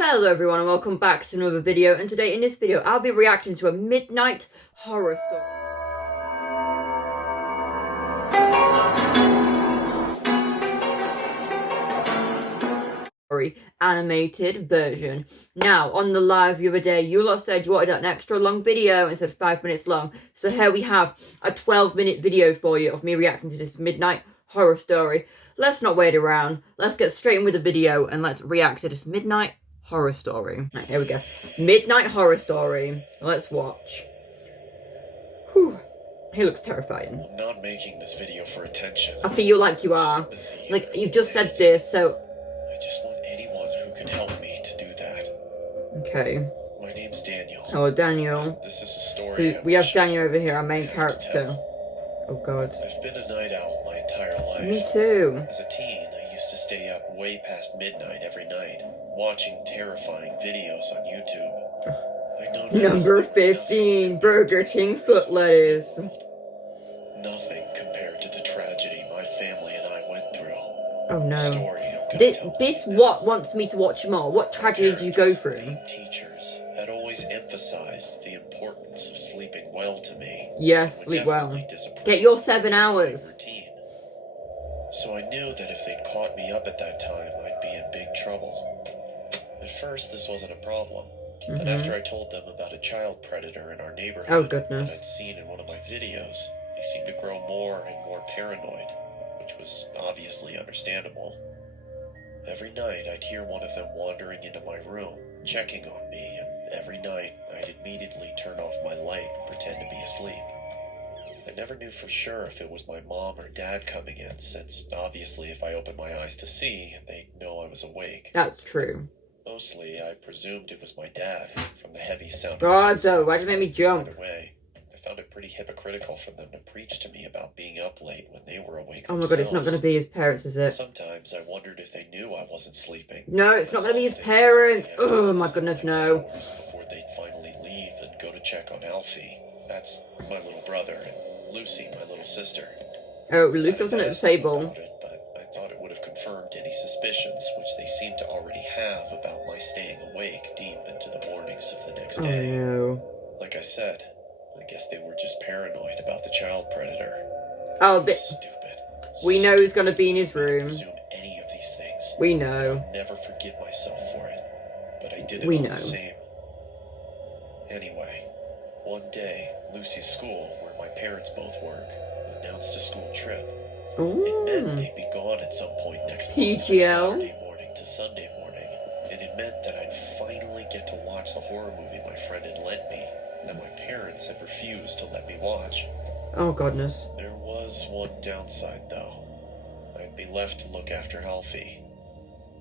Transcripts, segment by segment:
Hello everyone and welcome back to another video, and today in this video I'll be reacting to a midnight horror story animated version. Now, on the live the other day, you lot said you wanted an extra long video instead of 5 minutes long, so here we have a 12-minute video for you of me reacting to this midnight horror story. Let's not wait around, let's get straight in with the video and let's react to this midnight horror story. Right, here we go. Midnight horror story. Let's watch. Whew. He looks terrifying. I'm not making this video for attention. I feel like you are. Sympathy, like, you've just said this, so... I just want anyone who can help me to do that. Okay. My name's Daniel. Oh, Daniel. This is a story. So we have Daniel over here, our main character. Oh, God. I've been a night owl my entire life. Me too. As a teen, I used to stay up way past midnight every night, watching terrifying videos on YouTube. I know now Number that 15, Burger King foot lettuce. Nothing compared to the tragedy my family and I went through. Oh, no. Story I'm gonna tell This you what wants me to watch more? What tragedy did you go through? Teachers had always emphasized the importance of sleeping well to me. Yes, sleep well. Disappoint Get your 7 hours. routine. So I knew that if they'd caught me up at that time, I'd be in big trouble. At first, this wasn't a problem. But after I told them about a child predator in our neighborhood Oh, goodness. that I'd seen in one of my videos, they seemed to grow more and more paranoid, which was obviously understandable. Every night, I'd hear one of them wandering into my room, checking on me, and every night, I'd immediately turn off my light and pretend to be asleep. I never knew for sure if it was my mom or dad coming in, since obviously if I opened my eyes to see, they'd know I was awake. That's true. Mostly, I presumed it was my dad, from the heavy sound. God, though, why'd you make me jump? Either way, I found it pretty hypocritical for them to preach to me about being up late when they were awake Oh my God, it's not going to be his parents, is it? Sometimes I wondered if they knew I wasn't sleeping. No, it's not going to be his parents. Oh my goodness, no. Before they'd finally leave and go to check on Alfie. That's my little brother, and Lucy, my little sister. Oh, Lucy wasn't at the table. I thought it would have confirmed any suspicions, which they seemed to already have about my staying awake deep into the mornings of the next day. Oh no. Like I said, I guess they were just paranoid about the child predator. Oh, but Stupid. we know who's going to be in his room. Presume any of these things. We know. I'll never forgive myself for it, but I did it We all know. the same. Anyway, one day, Lucy's school, where my parents both work, announced a school trip. It meant Ooh. they'd be gone at some point next month from PGL. Saturday morning to Sunday morning, and it meant that I'd finally get to watch the horror movie my friend had lent me, that my parents had refused to let me watch. Oh, goodness. There was one downside, though. I'd be left to look after Alfie.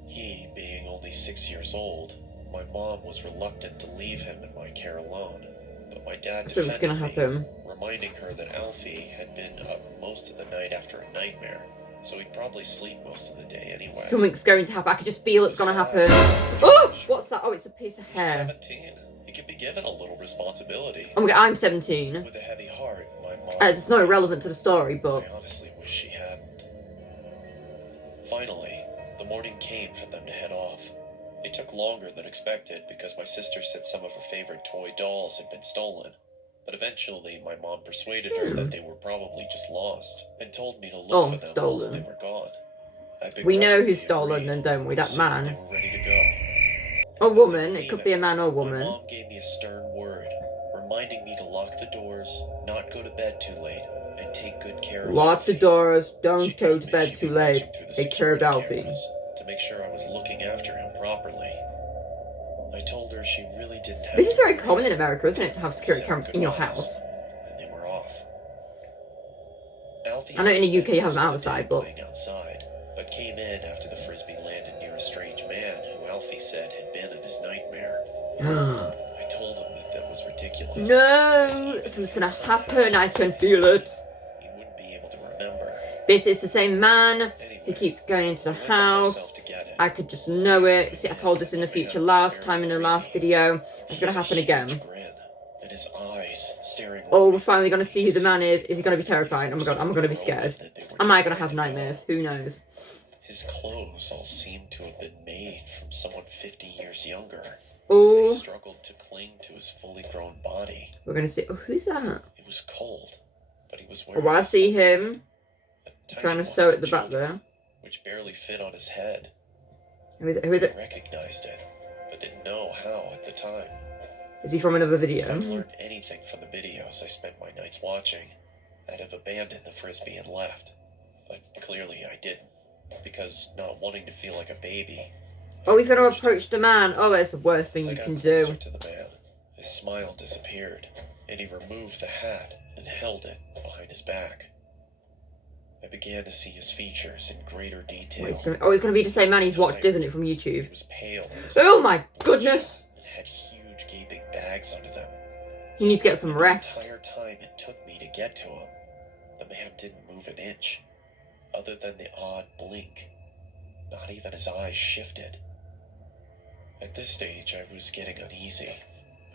He, being only 6 years old, my mom was reluctant to leave him in my care alone, but my dad So what's going to happen? reminding her that Alfie had been up most of the night after a nightmare, so he'd probably sleep most of the day anyway. Something's going to happen. I can just feel it's going to happen. Oh! What's that? Oh, it's a piece of He's hair. 17. He could be given a little responsibility. Oh my God, I'm 17. With a heavy heart, my mom... It's not irrelevant to the story, but... I honestly wish she hadn't. Finally, the morning came for them to head off. It took longer than expected because my sister said some of her favorite toy dolls had been stolen. But eventually, my mom persuaded her that they were probably just lost, and told me to look for them whilst they were gone. We know who's stolen them, don't we? That man. They were ready to go. Or woman. It could be a man or My woman. mom gave me a stern word, reminding me to lock the doors, not go to bed too late, and take good care of Lock the Alfie. doors. Don't She go told to me bed she'd too be late. watching through the Take care of security Alfie. cameras to make sure I was looking after him properly. I told her she really didn't have This is to very worry. common in America, isn't it? To have security Said cameras in your goodbyes, house. and they were off. Alfie I know in the spent UK you have most them of the day outside, but... playing outside, but came in after the frisbee landed near a strange man who Alfie said had been in his nightmare. I told him that was ridiculous. No! Something's gonna happen. I can feel it. He wouldn't be able to remember. This is the same man. Anyway, He keeps going into the I went by house. myself to get him. I could just know it. See, I told this in the future last time in the last video. It's gonna happen again. Grin, and his eyes staring Oh, we're finally gonna see who the man is. Is he gonna be terrifying? Oh my God, I'm gonna be scared. Am I gonna have nightmares? Who knows? His clothes all seemed to have been made from someone 50 years younger. As Oh, they struggled to cling to his fully grown body. we're gonna see. Oh, who's that? It was cold, but he was wearing Oh, I a see sombrero, him a tiny trying to one sew for at the back children, there. which barely fit on his head. Who is it? Who is I it? recognized it, but didn't know how at the time. Is he from another If video? I'd learned anything from the videos I spent my nights watching, I'd have abandoned the frisbee and left. But clearly I didn't, because not wanting to feel like a baby. Oh, he's gonna approach the man. Oh, that's the worst thing As I you got can closer do. to the man, his smile disappeared, and he removed the hat and held it behind his back. I began to see his features in greater detail. It's gonna be the same man he's watched, isn't it, from He YouTube? was pale, and his Oh eyes my were goodness! bloodshot and had huge gaping bags under them. He needs to get some rest. The entire time it took me to get to him, the man didn't move an inch, other than the odd blink. Not even his eyes shifted. At this stage, I was getting uneasy.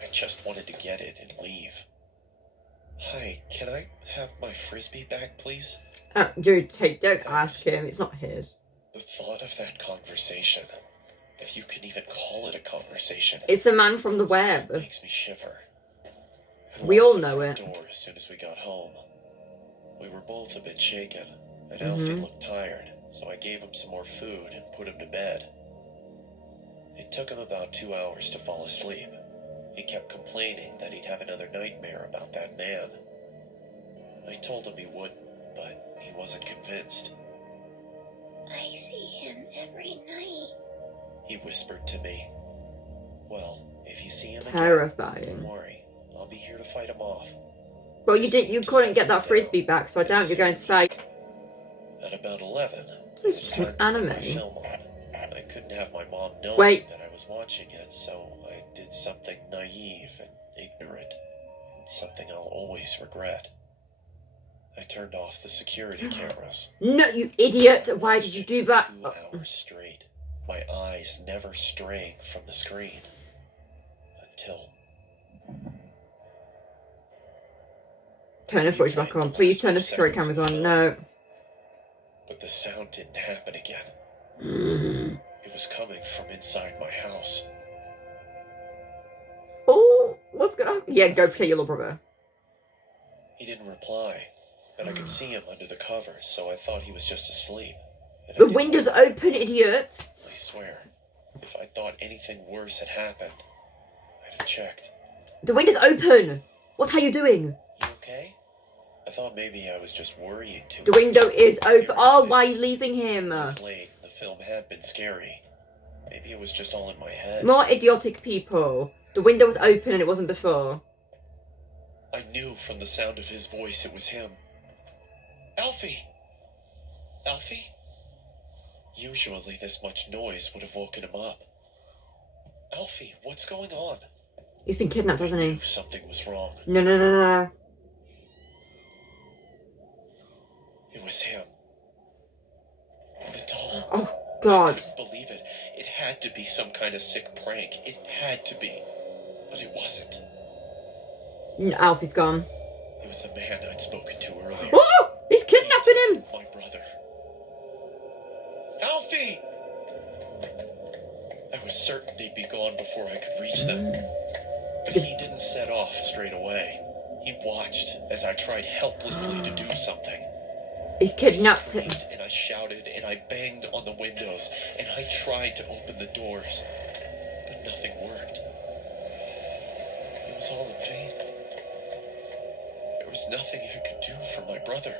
I just wanted to get it and leave. Hi, can I have my frisbee back, please? Dude, don't ask him. It's not his. The thought of that conversation, if you can even call it a conversation, It's a man from the still web. makes me shiver. I We locked all the know front it. door as soon as we got home. We were both a bit shaken, and Mhm. Alfie looked tired, so I gave him some more food and put him to bed. It took him about 2 hours to fall asleep. He kept complaining that he'd have another nightmare about that man. I told him he wouldn't, but he wasn't convinced. I see him every night. He whispered to me. Well, if you see him again, don't Terrifying. worry. I'll be here to fight him off. Well, you couldn't get that frisbee back, so I doubt you're going to fight. At about 11, It's it was just time an to put my anime. film on. I couldn't have my mom know Wait. that I was watching it, so I did something naive and ignorant, and something I'll always regret. I turned off the security cameras. No, you idiot! Why did you do that? 2 hours straight, my eyes never straying from the screen. Until Turn the footage back on. Please turn the security cameras on. No. But the sound didn't happen again. Mm. It was coming from inside my house. Oh, what's gonna happen? Yeah, go play your little brother. He didn't reply, and I could see him under the covers, so I thought he was just asleep. And I The didn't window's look. open, idiot! I swear, if I thought anything worse had happened, I'd have checked. The window's open! What are you doing? You okay? I thought maybe I was just worrying too The much. window is open. Hearing Oh, why are you things. leaving him? It was late, and the film had been scary. Maybe it was just all in my head. More idiotic people. The window was open and it wasn't before. I knew from the sound of his voice it was him. Alfie! Alfie? Usually this much noise would have woken him up. Alfie, what's going on? He's been kidnapped, I hasn't knew he? something was wrong. No, no, no, no. It was him. The doll. Oh, I God. couldn't believe it. It had to be some kind of sick prank. It had to be. But it wasn't. Alfie's gone. It was the man I'd spoken to earlier. Oh! He's kidnapping him! My brother. Alfie! I was certain they'd be gone before I could reach them. But he didn't set off straight away. He watched as I tried helplessly to do something. He's kidnapped I him. screamed and I shouted and I banged on the windows and I tried to open the doors. But nothing worked. It was all in vain. There was nothing I could do for my brother,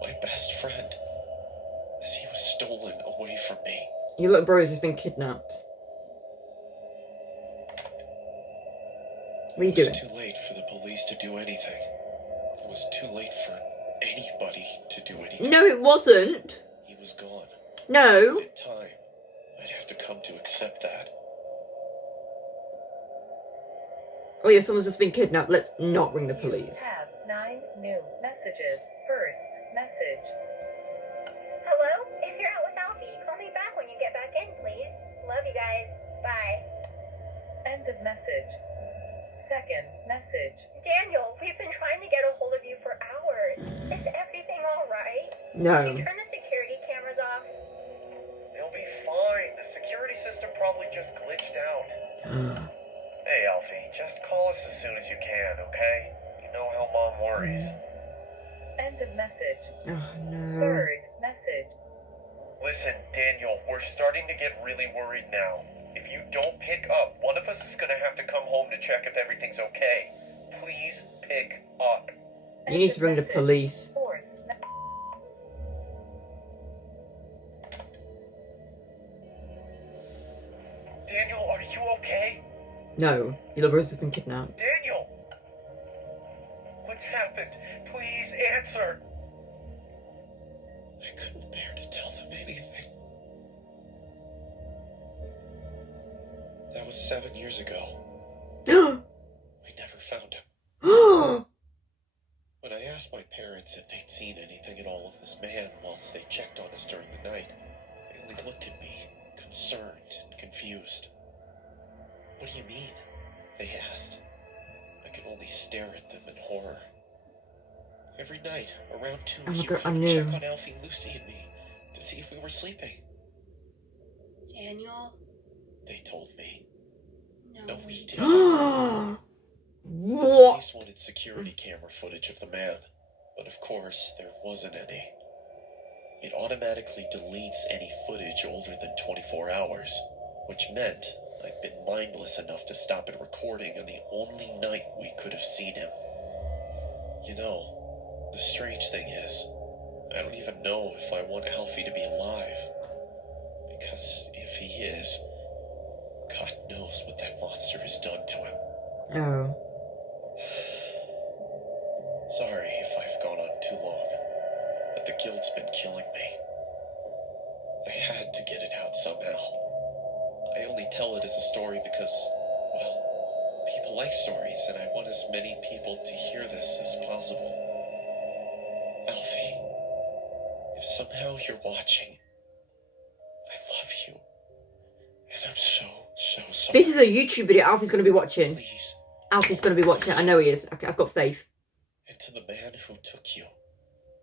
my best friend, as he was stolen away from me. Your little brother's just been kidnapped. What are you It was doing? too late for the police to do anything. It was too late for anybody to do anything. No, it wasn't. He was gone. No. In time, I'd have to come to accept that. Oh yeah, someone's just been kidnapped. Let's not ring the police. You have 9 new messages. First message. Hello? If you're out with Alfie, call me back when you get back in, please. Love you guys. Bye. End of message. Second message. Daniel, we've been trying to get a hold of you for hours. Is everything all right? Can No. you turn the security cameras off? security system probably just glitched out. Hey, Alfie, just call us as soon as you can, okay? You know how Mom worries. End of message. Oh no. Third message. Listen, Daniel, we're starting to get really worried now. If you don't pick up, one of us is gonna have to come home to check if everything's okay. Please pick up. You need to ring the police. Fourth. Daniel, are you okay? No, your little brother's been kidnapped. Daniel! What's happened? Please answer! I couldn't bear to tell them anything. That was 7 years ago. We never found him. When I asked my parents if they'd seen anything at all of this man whilst they checked on us during the night, they only looked at me, concerned and confused. What do you mean? They asked. I could only stare at them in horror. Every night, around 2, Oh my he God, I would knew. check on Alfie, Lucy, and me to see if we were sleeping. Daniel? They told me. No, No, we we didn't. What? The police wanted security camera footage of the man, but of course, there wasn't any. It automatically deletes any footage older than 24 hours, which meant I'd been mindless enough to stop it recording on the only night we could have seen him. You know, the strange thing is, I don't even know if I want Alfie to be alive. Because if he is, God knows what that monster has done to him. Oh. Sorry if I've gone on too long, but the guilt's been killing me. I had to get it out somehow. I only tell it as a story because, well, people like stories, and I want as many people to hear this as possible. Alfie, if somehow you're watching, I love you. And I'm so sorry. This is a YouTube video Alfie's going to be watching. Please. Alfie's going to be watching. I know he is. I've got faith. And to the man who took you,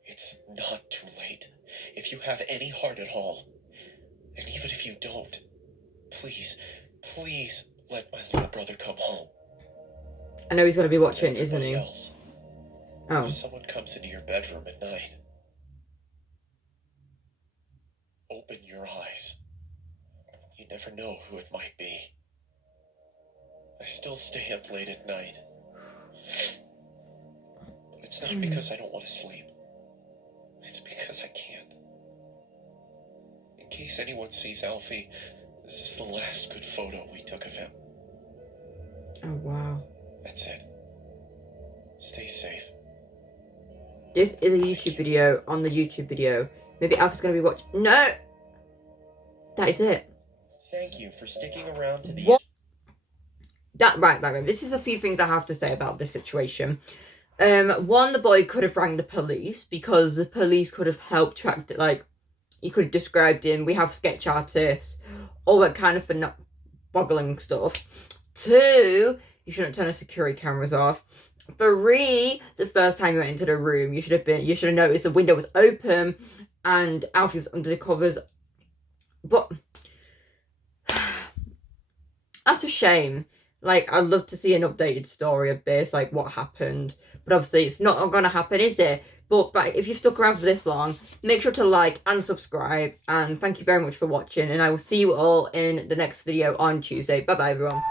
it's not too late. If you have any heart at all, and even if you don't, please, please let my little brother come home. I know he's going to be watching, And isn't everybody he? else, Oh. if someone comes into your bedroom at night, open your eyes. You never know who it might be. I still stay up late at night. But it's not because I don't want to sleep. It's because I can't. In case anyone sees Alfie, this is the last good photo we took of him. Oh, wow. That's it. Stay safe. This is a YouTube video on the YouTube video. Maybe Alfie's going to be watching. No! That is it. Thank you for sticking around to the What? Right. This is a few things I have to say about this situation. One, the boy could have rang the police because the police could have helped track it. Like, he could have described him. We have sketch artists, all that kind of boggling stuff. 2, you shouldn't turn the security cameras off. 3, the first time you went into the room, you should have noticed the window was open and Alfie was under the covers. But that's a shame. Like, I'd love to see an updated story of this, like what happened. But obviously it's not going to happen, is it? But if you've stuck around for this long, make sure to like and subscribe. And thank you very much for watching. And I will see you all in the next video on Tuesday. Bye-bye, everyone.